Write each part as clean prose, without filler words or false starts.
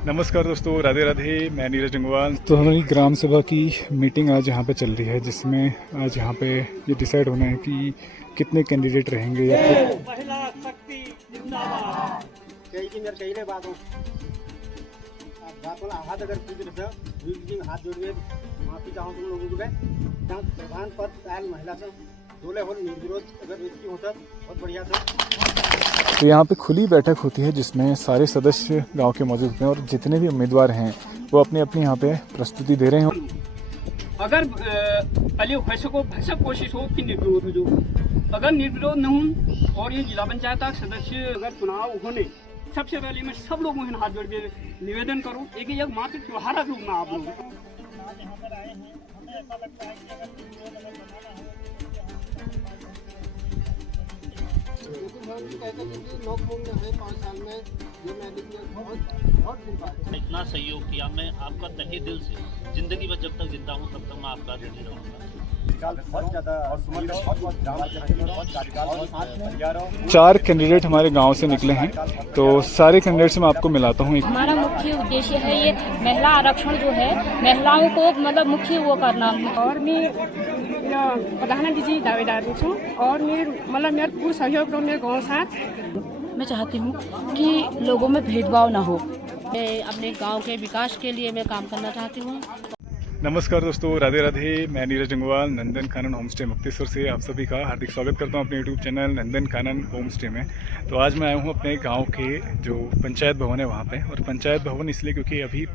नमस्कार दोस्तों, राधे राधे। मैं नीरज गंगवाल। तो हमारी ग्राम सभा की मीटिंग आज यहाँ पे चल रही है, जिसमें आज यहाँ पे ये डिसाइड होना है कि कितने कैंडिडेट रहेंगे या फिर महिला शक्ति जिंदाबाद। कई की मेरे कई ले बातों बातों हाथ अगर पूछ रहे थे हाथ जोड़िए, माफी चाहूँ तुम लोगों को जहाँ प्रधान पद आयल महिला से जोले हो निर्विरोध अगर व्यक्ति होता बहुत बढ़िया था। तो यहाँ पे खुली बैठक होती है जिसमें सारे सदस्य गांव के मौजूद होते हैं और जितने भी उम्मीदवार हैं वो अपनी अपनी यहाँ पे प्रस्तुति दे रहे हैं। अगर पहले भैसक कोशिश हो कि निर्विरोध हो, जो अगर निर्विरोध न हो और ये जिला पंचायत का सदस्य अगर चुनाव होने सबसे पहले मैं सब लोगों से हाथ जोड़ के निवेदन करूं एक मात्र त्योहार रूप में आप लोग यहाँ पर आए हैं, हमें ऐसा लगता है कि अगर निर्विरोध अगर बनाना है लोग मूंगे हैं 5 साल में जो मैं बहुत इतना सहयोग किया। मैं आपका तहे दिल से जिंदगी भर जब तक जिंदा हूँ तब तक मैं आपका ऋणी रहूँगा। 4 कैंडिडेट हमारे गांव से निकले हैं, तो सारे कैंडिडेट से मैं आपको मिलाता हूँ। हमारा मुख्य उद्देश्य है ये महिला आरक्षण जो है, महिलाओं को मतलब मुख्य वो करना। और मैं प्रधानमंत्री जी दावेदार हूँ और मेरा पूरा सहयोग रहो मेरे गाँव साथ। मैं चाहती हूँ कि लोगों में भेदभाव ना हो। मैं अपने गांव के विकास के लिए मैं काम करना चाहती हूँ। नमस्कार दोस्तों, राधे राधे। मैं नीरज गंगवाल नंदन कानन होम स्टे मुक्तेश्वर से आप सभी का हार्दिक स्वागत करता हूं अपने YouTube channel Nandan Kanan home stay में। तो आज मैं आया हूं अपने गांव के जो पंचायत भवन है वहां पे, और पंचायत भवन इसलिए क्योंकि अभी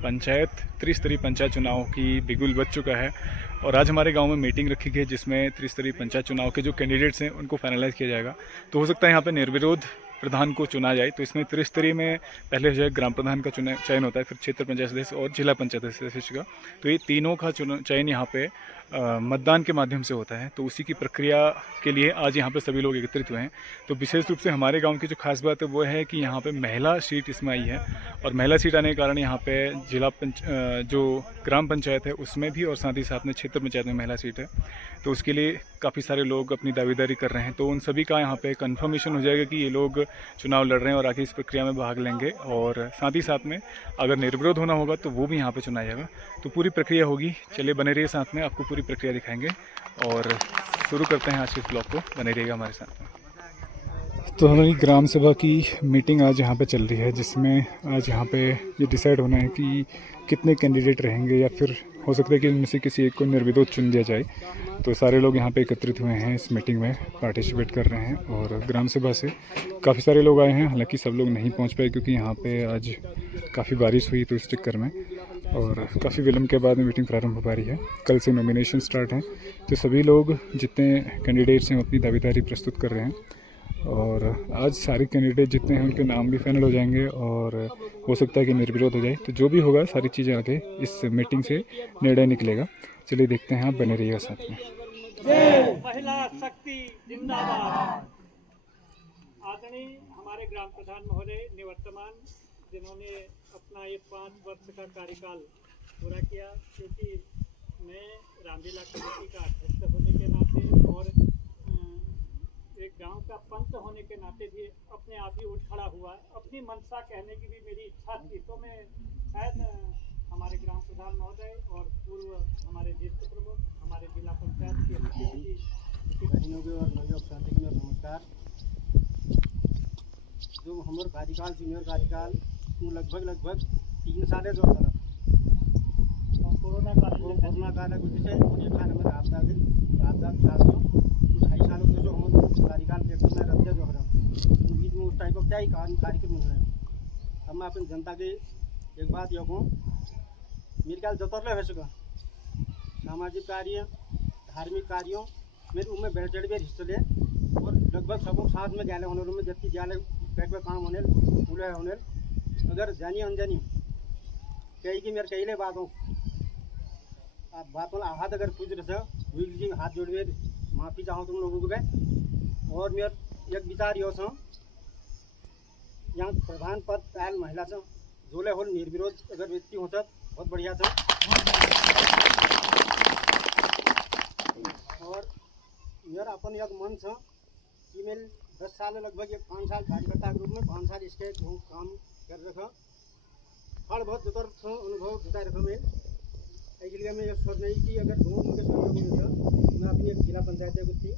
त्रिस्तरीय पंचायत चुनाव की बिगुल बज चुका है और आज हमारे गाँव में मीटिंग रखी गई है जिसमें त्रिस्तरीय पंचायत चुनाव के जो कैंडिडेट्स हैं उनको फाइनलाइज किया जाएगा। तो हो सकता है यहाँ पर निर्विरोध प्रधान को चुना जाए। तो इसमें त्रिस्तरीय में पहले जो है ग्राम प्रधान का चयन होता है, फिर क्षेत्र पंचायत सदस्य और जिला पंचायत सदस्य का। तो ये तीनों का चयन यहाँ पे मतदान के माध्यम से होता है। तो उसी की प्रक्रिया के लिए आज यहाँ पे सभी लोग एकत्रित हुए हैं। तो विशेष रूप से हमारे गांव की जो खास बात है वो है कि यहाँ पे महिला सीट इसमें आई है, और महिला सीट आने के कारण यहाँ पे जो ग्राम पंचायत है उसमें भी और साथ ही साथ में क्षेत्र पंचायत में महिला सीट है। तो उसके लिए काफ़ी सारे लोग अपनी दावेदारी कर रहे हैं। तो उन सभी का यहाँ पे कन्फर्मेशन हो जाएगा कि ये लोग चुनाव लड़ रहे हैं और आगे इस प्रक्रिया में भाग लेंगे, और साथ ही साथ में अगर निर्विरोध होना होगा तो वो भी यहाँ पे चुना जाएगा। तो पूरी प्रक्रिया होगी। चलिए बने रहिए साथ में, आपको पूरी प्रक्रिया दिखाएंगे और शुरू करते हैं आज के ब्लॉग को। बने रहिएगा हमारे साथ में। तो हमारी ग्राम सभा की मीटिंग आज यहाँ पे चल रही है, जिसमें आज यहाँ पे ये डिसाइड होना है कि कितने कैंडिडेट रहेंगे या फिर हो सकता है कि इनमें से किसी एक को निर्विरोध चुन दिया जाए। तो सारे लोग यहाँ पे एकत्रित हुए हैं, इस मीटिंग में पार्टिसिपेट कर रहे हैं, और ग्राम सभा से काफ़ी सारे लोग आए हैं। हालांकि सब लोग नहीं पहुँच पाए क्योंकि यहाँ पे आज काफ़ी बारिश हुई, तो इस चक्कर में और काफ़ी विलम्ब के बाद में मीटिंग प्रारंभ हो पा रही है। कल से नॉमिनेशन स्टार्ट हैं, तो सभी लोग जितने कैंडिडेट्स हैं अपनी दावेदारी प्रस्तुत कर रहे हैं, और आज सारे कैंडिडेट जितने हैं उनके नाम भी फाइनल हो जाएंगे और हो सकता है कि निर्विरोध हो जाए। तो जो भी होगा सारी चीज़ें आगे इस मीटिंग से निर्णय निकलेगा। चलिए देखते हैं, आप बने रहिएगा साथ में। महिला शक्ति जिंदाबाद। आदरणीय हमारे ग्राम प्रधान महोदय निवर्तमान, जिन्होंने अपना ये 5 वर्ष का कार्यकाल पूरा किया, क्योंकि मैं रामलीला कमेटी का अध्यक्ष होने के नाते और एक गांव का पंच होने के नाते भी अपने आप ही उठ खड़ा हुआ। अपनी मंशा कहने की भी मेरी इच्छा थी, तो मैं शायद हमारे ग्राम प्रधान महोदय और पूर्व हमारे ज्येष्ठ प्रमुख हमारे जिला पंचायत के बहनों के और नमस्कार। जो हमारे कार्यकाल सीनियर कार्यकाल लगभग 3 साल 2 साल कोरोना काल की वजह से आपदा कुछ 2.5 सालों से जो हम कार्यकाल के में रद्द जो है बीच में उस टाइप का क्या ही कार्यक्रम हो रहे हैं। अब मैं अपनी जनता की एक बात ये कहूँ, मेरे ख्याल जतरले हो सका सामाजिक कार्य धार्मिक कार्यों में उनमें बढ़ चढ़ के हिस्सा ले, और लगभग सबको साथ में गए होने में जबकि जाले बैठ पे काम होने पूरे होने अगर जानी अनजानी कहीं की मेरे कई ले बातों आप बातों हाथ अगर पूछ रहे जी हाथ जोड़िए, माफ़ी चाहूँ तुम लोगों को और मेरे एक विचार यो छ यहाँ प्रधान पद आयल महिला से जोले हो निर्विरोध अगर व्यक्ति होता बहुत बढ़िया था। और मेरा अपन एक मन छ कि मैं 10 साल लगभग 5 साल कार्यकर्ता के रूप में 5 साल इसके काम कर रखा। थोड़ा बहुत जतर अनुभव जुटाए रखा मैं इसके लिए मैं ये सोच रही कि अगर गाँव मुझे सहयोग मिलता मैं अपनी एक जिला पंचायत की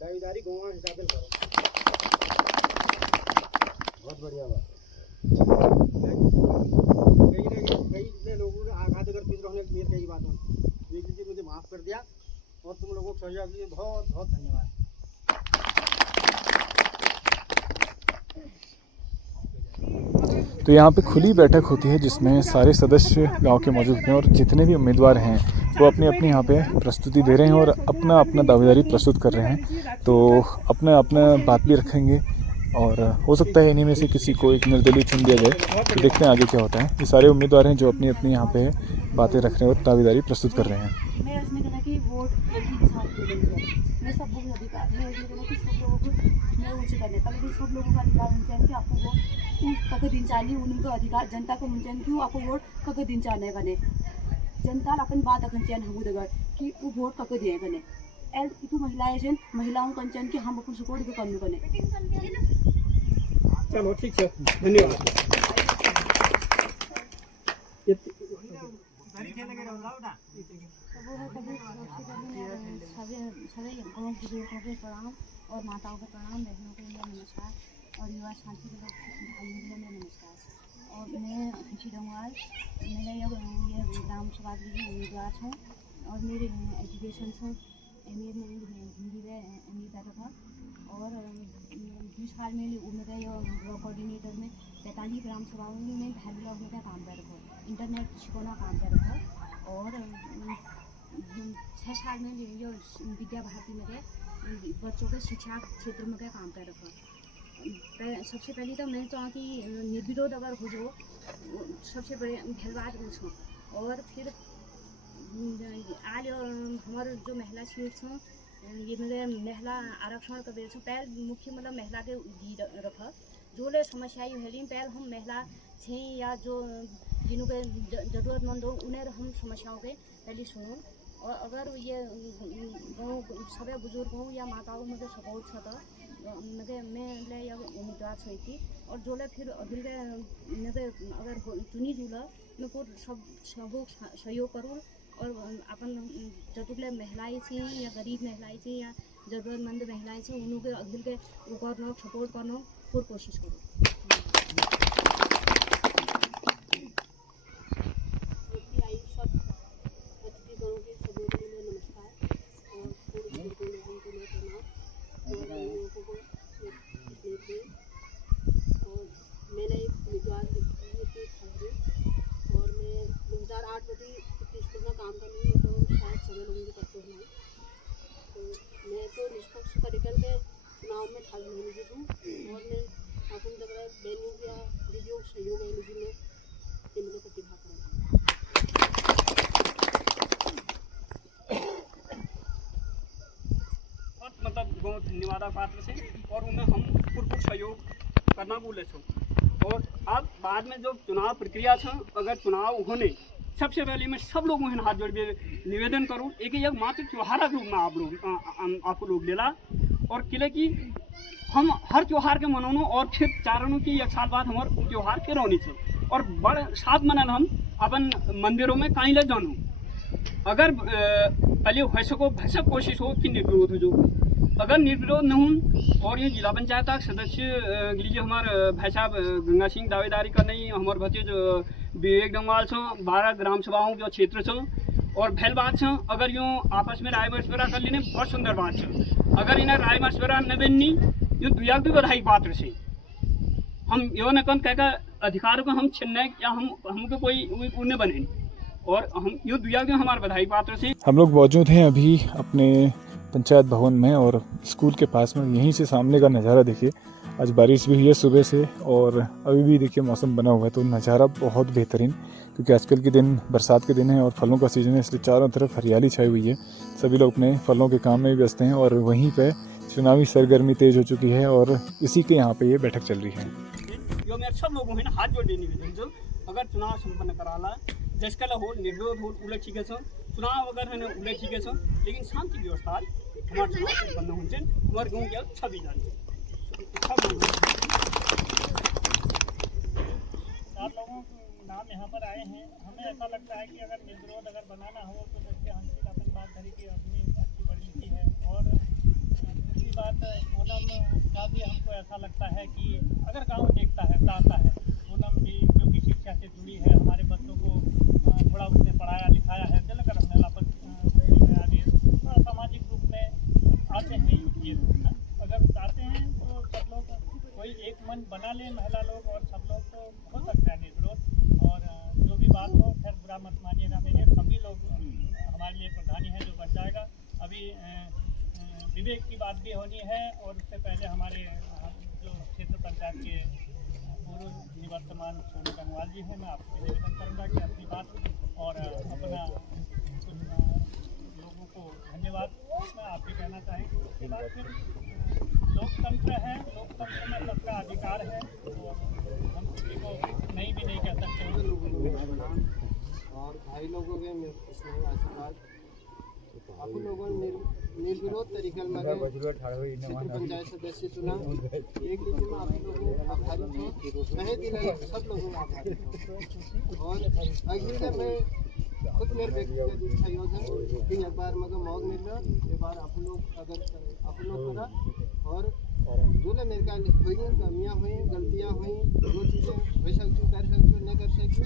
दावेदारी गाँव हिसाब से करूँ। बहुत बढ़िया बात कई लोगों ने आघात अगर खुश रहने मेरे कई बात होती ये मुझे माफ़ कर दिया और तुम लोगों को सहयोग के लिए बहुत बहुत धन्यवाद। तो यहाँ पे खुली बैठक होती है जिसमें सारे सदस्य गांव के मौजूद हैं और जितने भी उम्मीदवार हैं वो अपनी अपनी यहाँ पे प्रस्तुति दे रहे हैं और अपना अपना दावेदारी प्रस्तुत कर रहे हैं। तो अपना अपना बात भी रखेंगे और हो सकता है इन्हीं में से किसी को एक निर्दलीय चुन दिया जाए। तो देखते हैं आगे क्या होता है। ये सारे उम्मीदवार हैं जो अपनी अपनी यहाँ पे बातें रख रहे हैं और दावेदारी प्रस्तुत कर रहे हैं। मैं उसमें कहना कि वोट एक ही साथ ले लेंगे। मैं सब लोगों को अधिकार मैं उसमें कहना कि सब लोगों को मैं ऊँचे करने पहले सब लोगों का अधिकार होना चाहिए कि आपको वोट कक दिन चाहिए उनको अधिकार जनता को होना चाहिए कि आपको वोट कक दिन चाहिए बने जनता अपन बात रखनी चाहिए हम दगर कि वो वोट कक दिए बने एल इतु महिलाएं महिलाओं का चाहिए कि हम अपन सपोर्ट को करने बने। चलो ठीक है धन्यवाद। सभी गाँव बुजुर्गों के प्रणाम और माताओं के प्रणाम, बहनों के लिए नमस्कार और युवा साथी के भाइयों के लिए नमस्कार। और मैं खुशी डोंगवाल मेरे ये ग्राम सभा के लिए उम्मीदवार हूँ और मेरे एजुकेशन से एम.ए. में हिंदी में एम.ए. कर रखा और 20 साल में मेरे ब्लॉक कोऑर्डिनेटर में 45 ग्राम सभाओं में हेल्थ ब्लॉक में काम कर रखा, इंटरनेट सिखाना काम कर रखा और 6 साल में जो विद्या भारती में बच्चों के शिक्षा क्षेत्र में काम कर रखा। सबसे पहले तो मैं चाहूँ कि निर्विरोध अगर हो जो सबसे बड़े धन्यवाद पूछूँ और फिर आज हमारे जो महिला सीट हों ये मेरे महिला आरक्षण का बेल पहल मुख्य मतलब महिला के दी रखा जो ले समस्याएं हेली पहल हम महिला छे या जो जिन्हों के जरूरतमंद हो उन्हें हम समस्याओं के पहले सुनो और अगर ये गाँव सभी बुजुर्गों या माताओं में सपोर्ट था मगे मैं ले उम्मीदवार हुई थी और जो ले फिर अभी मगे अगर चुनी दूल्हा मैं को सब सहयोग करूँ और अपन जतुले महिलाएं थी या गरीब महिलाएं थी या ज़रूरतमंद महिलाएं थी उन्हों के अगिल के करना सपोर्ट करना पूरी कोशिश करूँ। मैंने एक उम्मीदवार और मैं 2008 में स्कूल में काम कर रही हूँ तो शायद सभी लोगों को करते हैं तो मैं तो निष्पक्ष तरीके के चुनाव में भाग लेने की हूँ और मैं अपन जब बहनों या दीदियों सहयोग है मुझे में इनका प्रतिभा करूँगा। मतलब बहुत धन्यवाद पात्र से और उन्हें हम पूर्ण सहयोग करना बोले छो और अब बाद में जो चुनाव प्रक्रिया था अगर चुनाव होने सबसे पहले मैं सब लोगों से हाथ जोड़ के निवेदन करूं एक मात्र त्यौहार के रूप में आपको लोग लेला और किले की हम हर त्यौहार के मनानो और फिर चारणों की 1 साल बाद हमारे त्यौहार फिर होनी चाहिए और बड़े साथ मनन हम अपन मंदिरों में कहीं ले जानो अगर पहले हो सको भसक कोशिश हो कि निर्विरोध हो जो अगर निर्विरोध न हो और ये जिला पंचायत का सदस्य लीजिए हमारे भाई साहब गंगा सिंह दावेदारी करने हमारे भतीज विवेक डोंगवाल छो 12 ग्राम सभाओं जो क्षेत्र छो और भैल बात छो अगर यूँ आपस में राय मशवरा कर लेने बहुत सुंदर बात छो अगर इन्हें राय मशवरा न बननी यूँ दुया भी बधाई पात्र से हम यो न कन कह अधिकार को हम छिन्ने या हमको कोई उन्हें बने और हम यूँ दुया भी हमारे बधाई पात्र से हम लोग मौजूद हैं अभी अपने पंचायत भवन में और स्कूल के पास में यहीं से सामने का नज़ारा देखिए। आज बारिश भी हुई है सुबह से और अभी भी देखिए मौसम बना हुआ है तो नज़ारा बहुत बेहतरीन क्योंकि आजकल के दिन बरसात के दिन है और फलों का सीज़न है इसलिए चारों तरफ हरियाली छाई हुई है। सभी लोग अपने फलों के काम में भी व्यस्त हैं और वहीं पे चुनावी सरगर्मी तेज़ हो चुकी है और इसी के यहाँ पे ये बैठक चल रही है। जो मेरे सब लोगों ने हाथ जोड़ देने निवेदन अगर चुनाव संपन्न कराला जिसका हो निर्विरोध हो उल्लेख ठीक है चुनाव अगर है उल्लेख ठीक है लेकिन शांति व्यवस्था हमारे चुनाव संपन्न होने हमारे गाँव के छवि जान आप लोगों नाम यहाँ पर आए हैं, हमें ऐसा लगता है कि अगर निर्विरोध अगर बनाना हो तो जैसे हंसी अपन बात करी कि अपनी अच्छी बड़ी सी है। और दूसरी बात ओणम का भी हमको ऐसा लगता है कि अगर गांव देखता है चाहता है, ओणम भी क्योंकि शिक्षा से जुड़ी है, हमारे बच्चों को थोड़ा उसने पढ़ाया लिखाया है, जलकर मेलापन आदि थोड़ा सामाजिक रूप में आते हैं ये लोग। अगर चाहते हैं तो सब लोग कोई एक मन बना लें महिला लोग और सब लोग, तो हो सकता है निर्विरोध। और जो भी बात हो खैर बुरा मत मानिएगा मेरे, सभी लोग हमारे लिए प्रधानी है जो बन जाएगा। अभी विवेक की बात भी होनी है और उससे पहले हमारे जो क्षेत्र पंचायत के पूर्व निवर्तमान सोनू गंगवाल जी हैं, मैं आपको निवेदन करूँगा कि अपनी बात और अपना कुछ लोगों को धन्यवाद मैं आप भी कहना चाहेंगे। उसके बाद फिर लोकतंत्र है, लोकतंत्र में सबका अधिकार है और हम किसी को नहीं भी नहीं कह सकते हैं। और भाई लोगों के स्नेह आशीर्वाद आप लोगों ने निर्विरोध तरीके क्षेत्र पंचायत सदस्य चुना। एक लीजिए मैं आप लोगों को आभारी हूँ, तहे दिल से सब लोगों को आभारी हूँ। और अगले में खुद मेरे व्यक्तिगत इच्छा योजना कि एक बार मगर मौक मिल रहा, ये बार आप लोग अगर आप लोग करा और जो ना मेरे का हुई कमियाँ हुई गलतियाँ हुई जो चीज़ें हो सकती कर सकती नहीं कर सकती,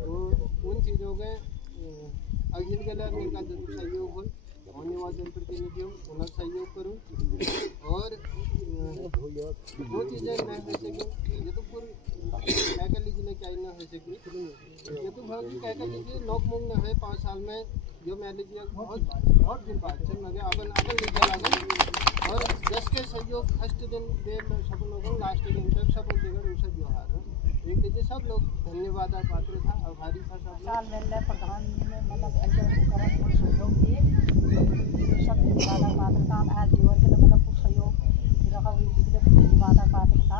तो उन चीज़ों के अखिल गला मेरे का जरूर सहयोग हो, होने वाले जनप्रतिनिधियों उन्हें सहयोग करूँ। और जो चीज़ें नहीं हो सकें ये तो पूरी क्या कर लीजिए क्या ना हो सके, ये तो भाग क्या कर लीजिए नौक मूंग न है 5 साल में जो मैं लीजिए बहुत दिन बाद चल लगे अपन लिखा लगे। और जस के सहयोग फर्स्ट दिन देर में सब लोगों लास्ट दिन तक सब जगह उसे व्यवहार एक लीजिए सब लोग धन्यवाद पात्र था, आभारी था सब साल में प्रधान में मतलब पंचायत सहयोग दिए सब धन्यवाद पात्र था। आज जीवन के लिए मतलब कुछ सहयोग रखा हुई इसलिए धन्यवाद पात्र था।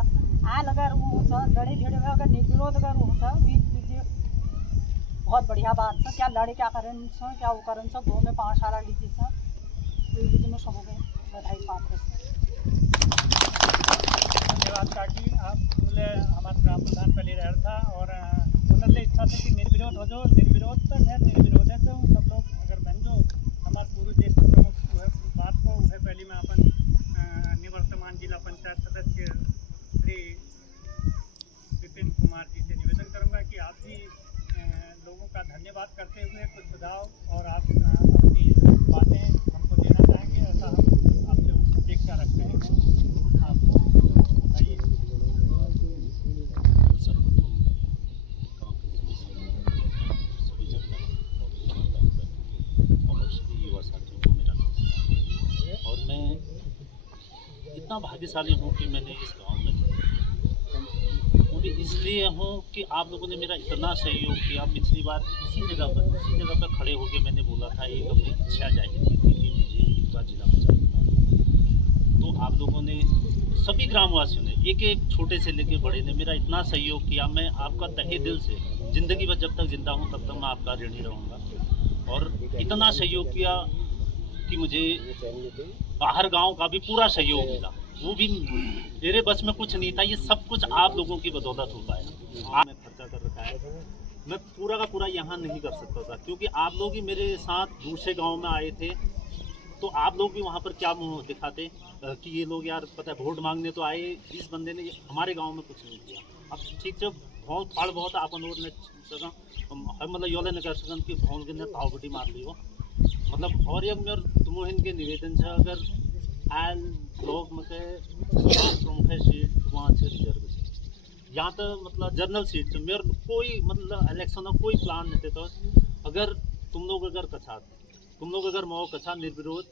आज अगर वो हुन्छ लड़े भिड़े में अगर निर्विरोध अगर हुन्छ लीजिए बहुत बढ़िया बात है। क्या लड़े क्या करें क्या वो करें सब घूम में 5 साल लीजिए तो लीजिए में सबों बधाई पात्र धन्यवाद काकी आप बोले हमारे ग्राम प्रधान पहले रह था और उन्होंने इच्छा थी कि निर्विरोध हो जो निर्विरोध तक है निर्विरोध है तो सब लोग अगर बन जो हमारे पूर्व देश प्रमुख बात को वह पहले में अपन निवर्तमान जिला पंचायत सदस्य श्री विपिन कुमार जी से निवेदन करूंगा कि आप भी लोगों का धन्यवाद करते हुए कुछ सुझाव और आप अपनी बातें हमको देना चाहेंगे, ऐसा हम आपसे अपेक्षा रखते हैं। आप बताइए। युवा साथियों को मेरा नमस्कार। और मैं इतना भाग्यशाली हूँ कि मैंने इस गांव में वो भी इसलिए हूँ कि आप लोगों ने मेरा इतना सहयोग किया। पिछली बार इसी जगह पर खड़े होकर मैंने बोला था एक अपनी इच्छा जाहिर की थी कि मुझे इस बार जिला पंचायत बनाना। तो आप लोगों ने सभी ग्रामवासियों ने एक एक छोटे से लेके बड़े ने मेरा इतना सहयोग किया। मैं आपका तहे दिल से ज़िंदगी भर जब तक जिंदा हूँ तब तक मैं आपका ऋणी रहूँगा। और इतना सहयोग किया कि मुझे बाहर गांव का भी पूरा सहयोग मिला, वो भी मेरे बस में कुछ नहीं था। ये सब कुछ आप लोगों की बदौलत हो पाया। आपने खर्चा कर रखा है, मैं पूरा का पूरा यहाँ नहीं कर सकता था क्योंकि आप लोग ही मेरे साथ दूसरे गांव में आए थे। तो आप लोग भी वहाँ पर क्या मुँह दिखाते कि ये लोग यार पता है वोट मांगने तो आए, इस बंदे ने हमारे गाँव में कुछ नहीं किया। अब ठीक जब भौं फाड़ बहुत अपन और ने सका मतलब योले ने कर सकन कि भौं के ने तावटी मार ली हो मतलब। और एक मेरे तुम्हें के निवेदन है अगर आयल ब्लॉक में के प्रमुख सीट वहाँ से रिजर्व से यहाँ तो मतलब जनरल सीट से मेरे कोई मतलब इलेक्शन का कोई प्लान नहीं थे। तो अगर तुम लोग अगर अगर मौ कछा निर्विरोध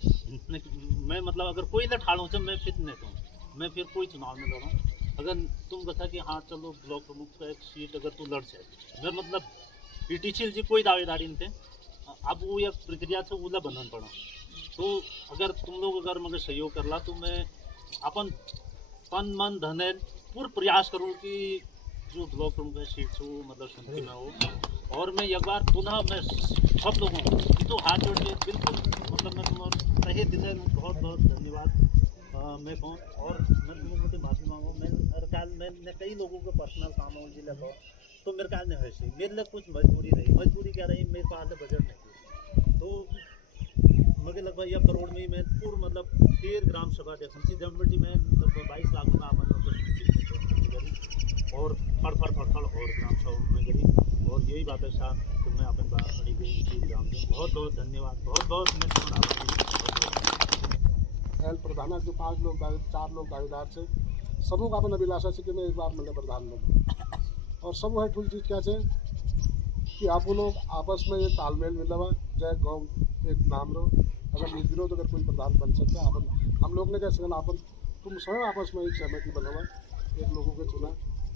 मैं मतलब अगर कोई न ठाड़ो से मैं फिर नहीं कहूँ मैं फिर कोई चुनाव में लड़ूँ। अगर तुम कथा कि हाँ चलो ब्लॉक प्रमुख का एक सीट अगर तू लड़ से मैं मतलब पीटीसीएल जी कोई दावेदारी नहीं थे। अब वो एक प्रक्रिया से उला बनन पड़ा। तो अगर तुम लोग अगर मगर सहयोग करला तो मैं अपन तन मन धन पूर्ण प्रयास करूँ कि जो ब्लॉक प्रमुख का सीट हो मतलब सुनती में हो। और मैं एक बार पुनः मैं सब लोगों को तो हाथ जोड़ के बिल्कुल मतलब मैं तुम्हारे तहे दिल बहुत बहुत धन्यवाद मैं कहूँ। और मैं तुम मुझे माफ़ी मांगूँ मैं हर काल मैंने कई लोगों को पर्सनल काम हो जिले को तो मेरे ख्याल नहीं है मेरे लिए कुछ मजबूरी रही। मजबूरी क्या रही, मेरे पास बजट नहीं थी, तो मुझे लगभग 1 करोड़ में ही मैं पूर्ण मतलब 13 ग्राम सभा देखी जमवटी में लगभग 22 लाख में और फड़ और ग्राम सभा में गई। और यही बात है साहब कि मैं अपनी बात बड़ी गई ग्राम में बहुत बहुत धन्यवाद, बहुत मैं प्रधान जो 4 लोग दावेदार से सबों का अपन अभिलाषा से कि मैं एक बार मतलब प्रधान बनूँ। और सब है ठूल चीज़ क्या है कि आप लोग आपस में ये तालमेल मिलवा जय गाँव एक नाम रो अगर निर्विरोध अगर कोई प्रधान बन सकता है अपन हम लोग ने कैसे अपन तुम स्वयं आपस में एक सहमति बनावा एक लोगों को चुना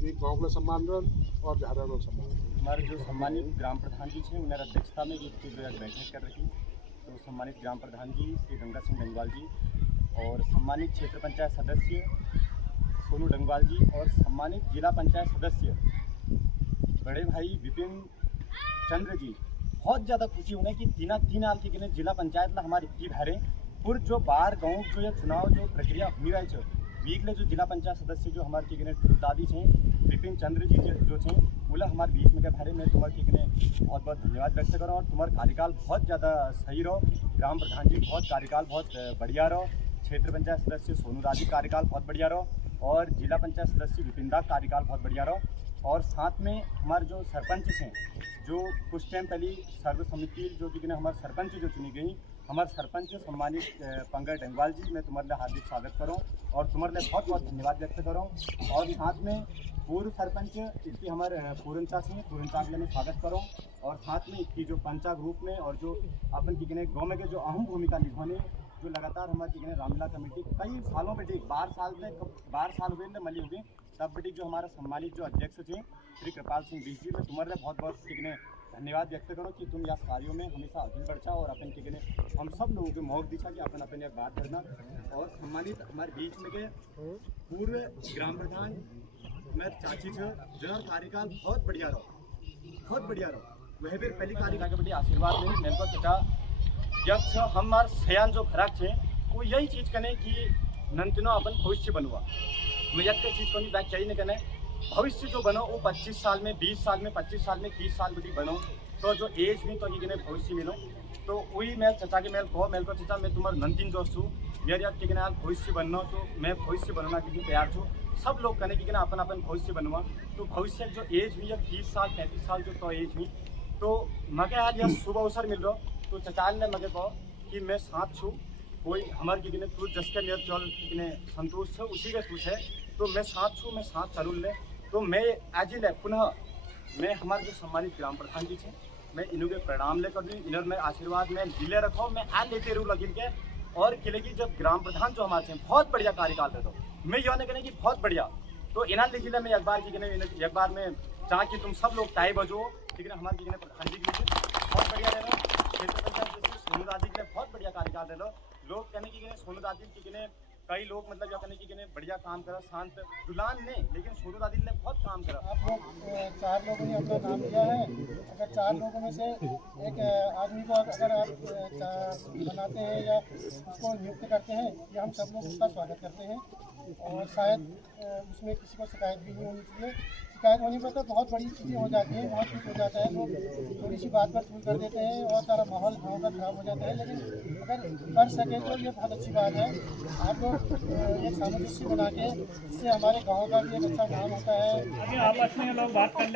एक गाँव का सम्मान रहो और ज़्यादा लोग सम्मान। हमारे जो सम्मानित ग्राम प्रधान जी थे उन्हें अध्यक्षता में एक बैठक कर रही। तो सम्मानित ग्राम प्रधान जी श्री गंगा सिंह डंगवाल जी और सम्मानित क्षेत्र पंचायत सदस्य सोनू डंगवाल जी और सम्मानित जिला पंचायत सदस्य बड़े भाई विपिन चंद्र जी, बहुत ज़्यादा खुशी होने की 3 साल की जिला पंचायत ला हमारी इतनी भरे पूर जो बार गाँव जो ये चुनाव जो प्रक्रिया हुई रही वीकले जो जिला पंचायत सदस्य जो हमारे की दादी थे विपिन चंद्र जी जो थे बोला हमारे बीच में क्या भरे। मैं तुम्हारे की बहुत बहुत धन्यवाद व्यक्त करूँ और तुम्हारा कार्यकाल बहुत ज़्यादा सही रहो। ग्राम प्रधान जी बहुत कार्यकाल बहुत बढ़िया रहो। क्षेत्र पंचायत सदस्य सोनू राजी कार्यकाल बहुत बढ़िया रहो और जिला पंचायत सदस्य विपिन दा कार्यकाल बहुत बढ़िया रहो। और साथ में हमारे जो सरपंच हैं जो कुछ टाइम पहले सर्वसम्मति जो हमारे सरपंच जो चुनी गई हमारे सरपंच सम्मानित पंकज डंगवाल जी, मैं तुम्हारे लिए हार्दिक स्वागत करूँ और तुम्हारे लिए बहुत बहुत धन्यवाद व्यक्त करूँ। और साथ में पूर्व सरपंच इसकी हमारे पूरनचा सिंह पूरनचा के लिए मैं स्वागत करूँ और साथ में इसकी जो पंचा ग्रुप में और जो अपन की गाँव में के जो अहम भूमिका निभाने जो लगातार हमारी रामलीला कमेटी कई सालों बेटी 12 साल हुए मली हुई तब बेटी जो हमारे सम्मानित जो अध्यक्ष थे श्री कृपाल सिंह बीस जी, मैं तुम्हारे लिए बहुत बहुत धन्यवाद व्यक्त करो कि तुम यह कार्यों में हमेशा आगे बढ़ा और अपन के हम सब लोगों को मौका दिशा कि अपन अपने बात करना। और सम्मानित हमारे बीच में के पूर्व ग्राम प्रधान मेरे चाची थे जहाँ कार्यकाल बहुत बढ़िया रहो वह भी पहली कार्यकाल के बड़ी आशीर्वाद में मेरे को चचा जब हमारे सयान जो खराब थे वो यही चीज़ करें कि नंतनो अपन भविष्य बनवा मैं एक चीज़ को बैक चाहिए नहीं करना भविष्य जो बनो वो 25 साल में 20 साल में 25 साल में 30 साल बड़ी बनो तो जो एज में तो ये भविष्य मिलो तो वही मैं चचा के मेल को चचा मैं तुम्हारा नंतिन दोस्त हूँ मेरे याद कि भविष्य बनना तो मैं भविष्य बनना की तैयार हूँ। सब लोग कहने की अपन भविष्य बनवा तो भविष्य जो एज हुई है 30 साल 35 साल जो तो एज हुई तो मगे आज यह शुभ अवसर मिल रहा तो चचा ने मगे कहो कि मैं साथ छूँ कोई हमारे की तू जस के मेरे चल संतुष्ट है उसी के तुझ है तो मैं साथ छूँ मैं साथ चलूँ ले तो मैं आज ले पुनः मैं हमारे जो सम्मानित ग्राम प्रधान जी थे मैं इन्हों के प्रणाम लेकर दूँ इन्होंने मैं आशीर्वाद में दिले रखो मैं आज लेते रहूँ लगिन के और किले की जब ग्राम प्रधान जो हमारे थे बहुत बढ़िया कार्यकाल दे दो मैं यह नहीं कहने की बहुत बढ़िया तो इन्हें लिखिले मैं एक बार में चाह कि तुम सब लोग टाई बजो ठीक है हमारे प्रधान जी के बहुत बढ़िया दे लो क्षेत्र पंचायत सोनू दादी के लिए बहुत बढ़िया कार्यकाल दे लो लोग कहने की सोनू दादी की कई लोग मतलब क्या कहने की बढ़िया काम करा शांत दुलान ने लेकिन सोनू दादी ने बहुत काम करा। आप लोग 4 लोगों ने अपना नाम लिया है अगर 4 लोगों में से एक आदमी को अगर आप बनाते हैं या उसको नियुक्त करते हैं या हम सब लोग उसका स्वागत करते हैं और शायद उसमें किसी को शिकायत भी नहीं होनी चाहिए। शिकायत होने पर तो बहुत बड़ी चीज़ें हो जाती हैं बहुत कुछ हो जाता है लोग थोड़ी सी बात पर चूल कर देते हैं और सारा माहौल गाँव का खराब हो जाता है लेकिन अगर कर सके तो ये बहुत अच्छी बात है। आप लोग एक सामंजस्य बना के इससे हमारे गाँव का भी एक अच्छा नाम होता है। आपस में लोग बात कर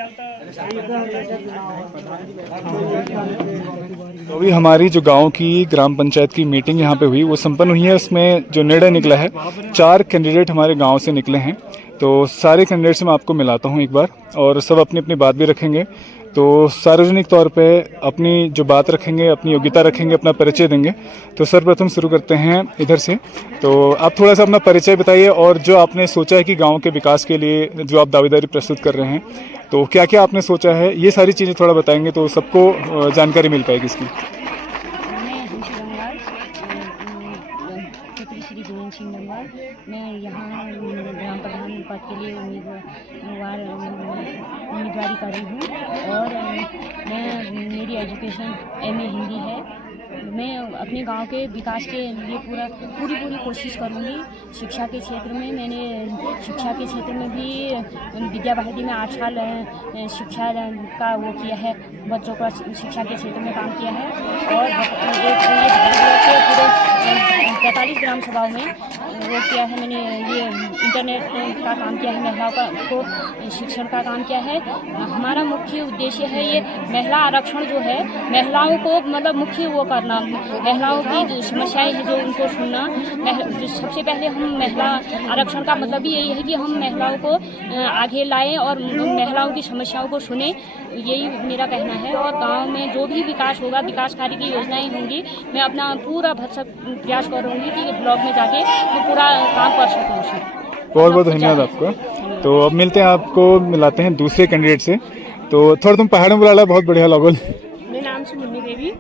तो अभी हमारी जो गांव की ग्राम पंचायत की मीटिंग यहां पे हुई वो संपन्न हुई है। उसमें जो निर्णय निकला है 4 कैंडिडेट हमारे गांव से निकले हैं तो सारे कैंडिडेट से मैं आपको मिलाता हूं एक बार और सब अपनी अपनी बात भी रखेंगे तो सार्वजनिक तौर पे अपनी जो बात रखेंगे अपनी योग्यता रखेंगे अपना परिचय देंगे। तो सर्वप्रथम शुरू करते हैं इधर से तो आप थोड़ा सा अपना परिचय बताइए और जो आपने सोचा है कि गांव के विकास के लिए जो आप दावेदारी प्रस्तुत कर रहे हैं तो क्या क्या आपने सोचा है ये सारी चीज़ें थोड़ा बताएंगे तो सबको जानकारी मिल पाएगी इसकी। श्री गोविंद सिंह डंगवाल मैं यहाँ ग्राम प्रधान पद के लिए उम्मीदवारी कर रही हूँ और मैं मेरी एजुकेशन MA हिंदी है मैं अपने गांव के विकास के लिए पूरी कोशिश करूंगी। शिक्षा के क्षेत्र में मैंने शिक्षा के क्षेत्र में भी विद्या भारती में 8 साल शिक्षा का वो किया है, बच्चों का शिक्षा के क्षेत्र में काम किया है। और पूरे 45 ग्राम सभाओं में वो किया है मैंने, ये इंटरनेट का काम किया है, महिलाओं को शिक्षण का काम किया है। हमारा मुख्य उद्देश्य है ये महिला आरक्षण जो है, महिलाओं को मतलब मुख्य वो करना, महिलाओं की जो समस्याएं हैं जो उनको सुनना। सबसे पहले हम महिला आरक्षण का मतलब ही यही है कि हम महिलाओं को आगे लाएं और महिलाओं की समस्याओं को सुने, यही मेरा कहना है। और गांव में जो भी विकास होगा, विकास कार्य की योजनाएं होंगी, मैं अपना पूरा भरसक प्रयास करूँगी कि ब्लॉक में जाके मैं पूरा काम कर सकूँ उसमें। बहुत बहुत धन्यवाद आपका। तो अब मिलते हैं, आपको मिलाते हैं दूसरे कैंडिडेट से। तो थोड़ा तुम पहाड़ में बुला ला, बहुत बढ़िया लगोल। मेरा नाम से मुन्नी देवी,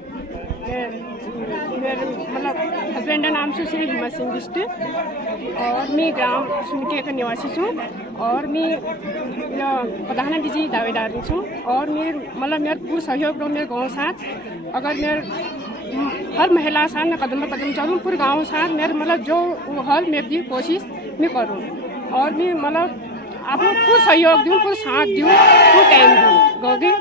मेरे मतलब हस्बैंड का नाम से श्री हिम्मत सिंह बिष्ट और मैं ग्राम सुनके का निवासी हूँ और मैं प्रधानमंत्री दावेदार हूँ। और मेरे पूरा सहयोग रहो मेरे गाँव साथ। अगर मेरे हर महिला साथ मैं कदम पर कदम चलूँ, पूरे गाँव साथ मेरे मतलब जो हल मेरी कोशिश मैं करूँ और मैं मतलब आपको पूरा सहयोग दूँ, पूरा साथ दूँ, पूरा टाइम दूँ गौगे।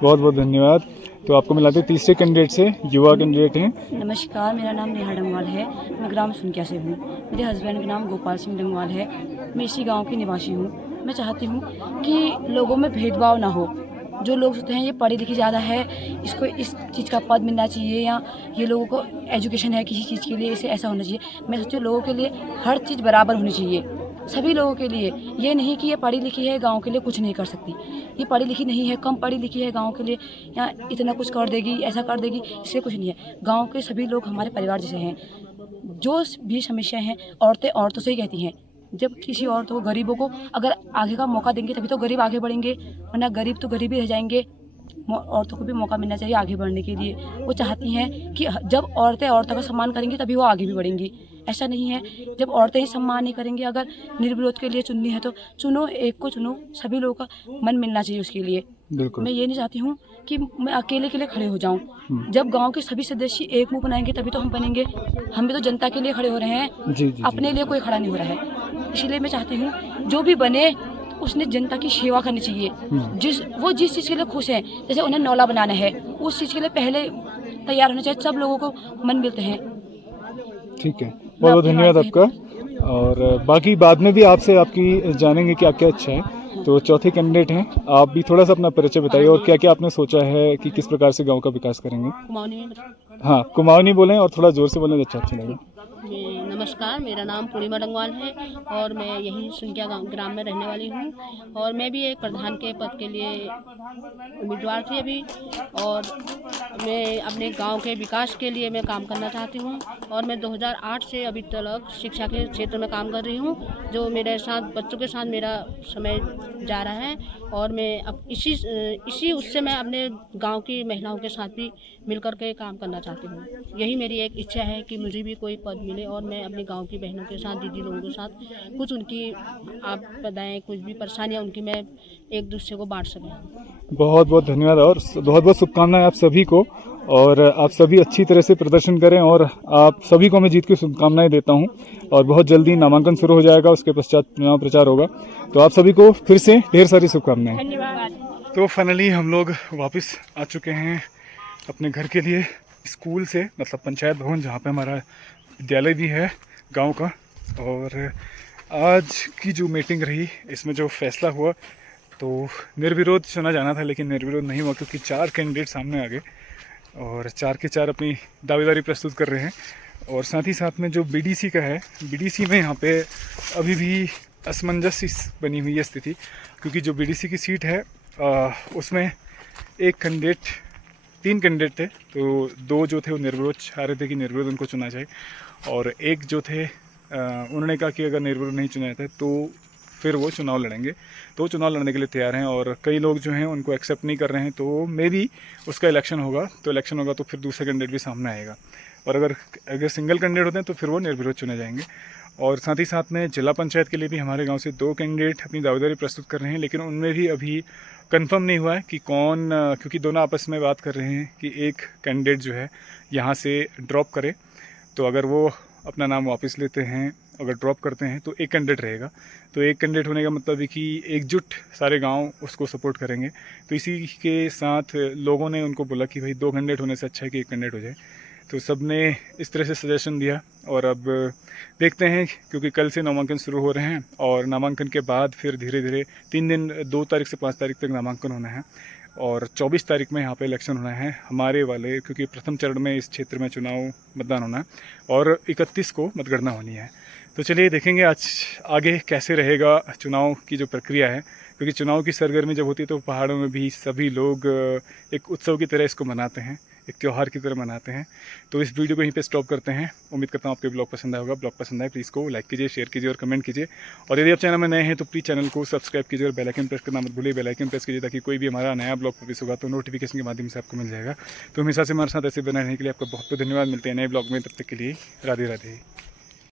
बहुत बहुत धन्यवाद। तो आपको मिलाते हैं तीसरे कैंडिडेट से, युवा कैंडिडेट हैं। नमस्कार, मेरा नाम नेहा डंगवाल है, मैं ग्राम सुनकिया से हूँ। मेरे हस्बैंड का नाम गोपाल सिंह डंगवाल है, मैं इसी गांव की निवासी हूँ। मैं चाहती हूँ कि लोगों में भेदभाव ना हो। जो लोग सोचते हैं ये पढ़ी लिखी ज़्यादा है, इसको इस चीज़ का पद मिलना चाहिए, या ये लोगों को एजुकेशन है किसी चीज़ के लिए, इसे ऐसा होना चाहिए। मैं सोचती हूँ लोगों के लिए हर चीज़ बराबर होनी चाहिए, सभी लोगों के लिए। ये नहीं कि ये पढ़ी लिखी है गांव के लिए कुछ नहीं कर सकती, ये पढ़ी लिखी नहीं है, कम पढ़ी लिखी है गांव के लिए या इतना कुछ कर देगी, ऐसा कर देगी, इससे कुछ नहीं है। गांव के सभी लोग हमारे परिवार जैसे हैं। जो भी समस्याएं हैं औरतें औरतों से ही कहती हैं। जब किसी औरत को, गरीबों को अगर आगे का मौका देंगे तभी तो गरीब आगे बढ़ेंगे, वरना गरीब तो गरीब ही रह जाएंगे। औरतों को भी मौका मिलना चाहिए आगे बढ़ने के लिए। वो चाहती हैं कि जब औरतें औरतों का सम्मान करेंगी तभी वो आगे भी बढ़ेंगी। ऐसा नहीं है जब औरतें ही सम्मान नहीं करेंगी। अगर निर्विरोध के लिए चुननी है तो चुनो, एक को चुनो, सभी लोगों का मन मिलना चाहिए उसके लिए। बिल्कुल। मैं ये नहीं चाहती हूँ कि मैं अकेले के लिए खड़े हो जाऊँ। जब गांव के सभी सदस्य एक मुंह बनाएंगे तभी तो हम बनेंगे। हम भी तो जनता के लिए खड़े हो रहे हैं, जी, जी, अपने लिए कोई खड़ा नहीं हो रहा है। इसलिए मैं चाहती हूँ जो भी बने उसने जनता की सेवा करनी चाहिए। जिस चीज़ के लिए खुश है, जैसे उन्हें नौला बनाना है, उस चीज़ के लिए पहले तैयार होना चाहिए। सब लोगों को मन मिलते हैं। ठीक है, बहुत बहुत धन्यवाद आपका। और बाकी बाद में भी आपसे आपकी जानेंगे कि क्या अच्छा है। तो चौथे कैंडिडेट हैं, आप भी थोड़ा सा अपना परिचय बताइए और क्या क्या आपने सोचा है कि किस प्रकार से गांव का विकास करेंगे। हाँ, कुमाऊनी बोलें और थोड़ा जोर से बोलें तो अच्छा लगेगा। नमस्कार, मेरा नाम पूर्णिमा डंगवाल है और मैं यहीं सुनकिया ग्राम में रहने वाली हूँ। और मैं भी एक प्रधान के पद के लिए उम्मीदवार थी अभी, और मैं अपने गांव के विकास के लिए मैं काम करना चाहती हूँ। और मैं 2008 से अभी तक शिक्षा के क्षेत्र में काम कर रही हूँ, जो मेरे साथ बच्चों के साथ मेरा समय जा रहा है। और मैं अब इसी उससे मैं अपने गांव की महिलाओं के साथ भी मिलकर के काम करना चाहती हूँ। यही मेरी एक इच्छा है कि मुझे भी कोई पद मिले और मैं अपने गांव की बहनों के साथ, दीदी लोगों के साथ कुछ उनकी आपदाएं, कुछ भी परेशानियां उनकी मैं एक दूसरे को बांट सकें। बहुत बहुत धन्यवाद और बहुत बहुत शुभकामनाएं आप सभी को। और आप सभी अच्छी तरह से प्रदर्शन करें और आप सभी को मैं जीत की शुभकामनाएं देता हूं। और बहुत जल्दी नामांकन शुरू हो जाएगा, उसके पश्चात चुनाव प्रचार होगा। तो आप सभी को फिर से ढेर सारी शुभकामनाएं। धन्यवाद। तो फाइनली हम लोग वापस आ चुके हैं अपने घर के लिए, स्कूल से, मतलब पंचायत भवन जहाँ पे हमारा विद्यालय भी है गांव का। और आज की जो मीटिंग रही, इसमें जो फैसला हुआ, तो निर्विरोध चुना जाना था लेकिन निर्विरोध नहीं हुआ, क्योंकि 4 कैंडिडेट सामने आ गए और 4 के 4 अपनी दावेदारी प्रस्तुत कर रहे हैं। और साथ ही साथ में जो बीडीसी का है, बीडीसी में यहाँ पे अभी भी असमंजस बनी हुई है स्थिति, क्योंकि जो बीडीसी की सीट है उसमें 3 कैंडिडेट थे, तो 2 जो थे वो निर्विरोध चाह रहे थे कि निर्विरोध उनको चुना जाए, और 1 जो थे उन्होंने कहा कि अगर निर्विरोध नहीं चुना जाता है तो फिर वो चुनाव लड़ेंगे। तो चुनाव लड़ने के लिए तैयार हैं और कई लोग जो हैं उनको एक्सेप्ट नहीं कर रहे हैं। तो मे भी उसका इलेक्शन होगा, तो फिर दूसरा कैंडिडेट भी सामने आएगा। और अगर सिंगल कैंडिडेट होते हैं तो फिर वो निर्विरोध चुने जाएंगे। और साथ ही साथ में जिला पंचायत के लिए भी हमारे गांव से 2 कैंडिडेट अपनी दावेदारी प्रस्तुत कर रहे हैं, लेकिन उनमें भी अभी कंफर्म नहीं हुआ है कि कौन, क्योंकि दोनों आपस में बात कर रहे हैं कि एक कैंडिडेट जो है यहाँ से ड्रॉप करे, तो अगर वो अपना नाम वापस लेते हैं, अगर ड्रॉप करते हैं तो एक कैंडिडेट रहेगा। तो एक कैंडिडेट होने का मतलब है कि एकजुट सारे गांव उसको सपोर्ट करेंगे। तो इसी के साथ लोगों ने उनको बोला कि भाई 2 कैंडिडेट होने से अच्छा है कि एक कैंडिडेट हो जाए। तो सब ने इस तरह से सजेशन दिया और अब देखते हैं, क्योंकि कल से नामांकन शुरू हो रहे हैं और नामांकन के बाद फिर धीरे धीरे 3 दिन 2 तारीख से 5 तारीख तक नामांकन होना है और 24 तारीख में यहाँ पे इलेक्शन होना है हमारे वाले, क्योंकि प्रथम चरण में इस क्षेत्र में चुनाव मतदान होना है और 31 को मतगणना होनी है। तो चलिए देखेंगे आज आगे कैसे रहेगा चुनाव की जो प्रक्रिया है, क्योंकि चुनाव की सरगर्मी जब होती है तो पहाड़ों में भी सभी लोग एक उत्सव की तरह इसको मनाते हैं, एक त्यौहार की तरह मनाते हैं। तो इस वीडियो को यहीं पे स्टॉप करते हैं। उम्मीद करता हूँ आपके ब्लॉग पसंद आया होगा। ब्लॉग पसंद आए प्लीज़ को लाइक कीजिए, शेयर कीजिए और कमेंट कीजिए। और यदि आप चैनल में नए हैं तो प्लीज़ चैनल को सब्सक्राइब कीजिए और बेल आइकन प्रेस करना मत भूलिए। बेल आइकन प्रेस कीजिए ताकि कोई भी हमारा नया ब्लॉग पब्लिश होगा तो नोटिफिकेशन के माध्यम से आपको मिल जाएगा। तो हमेशा से हमारे साथ ऐसे बने रहने के लिए आपका बहुत बहुत धन्यवाद। मिलते हैं नए ब्लॉग में, तब तक के लिए राधे राधे।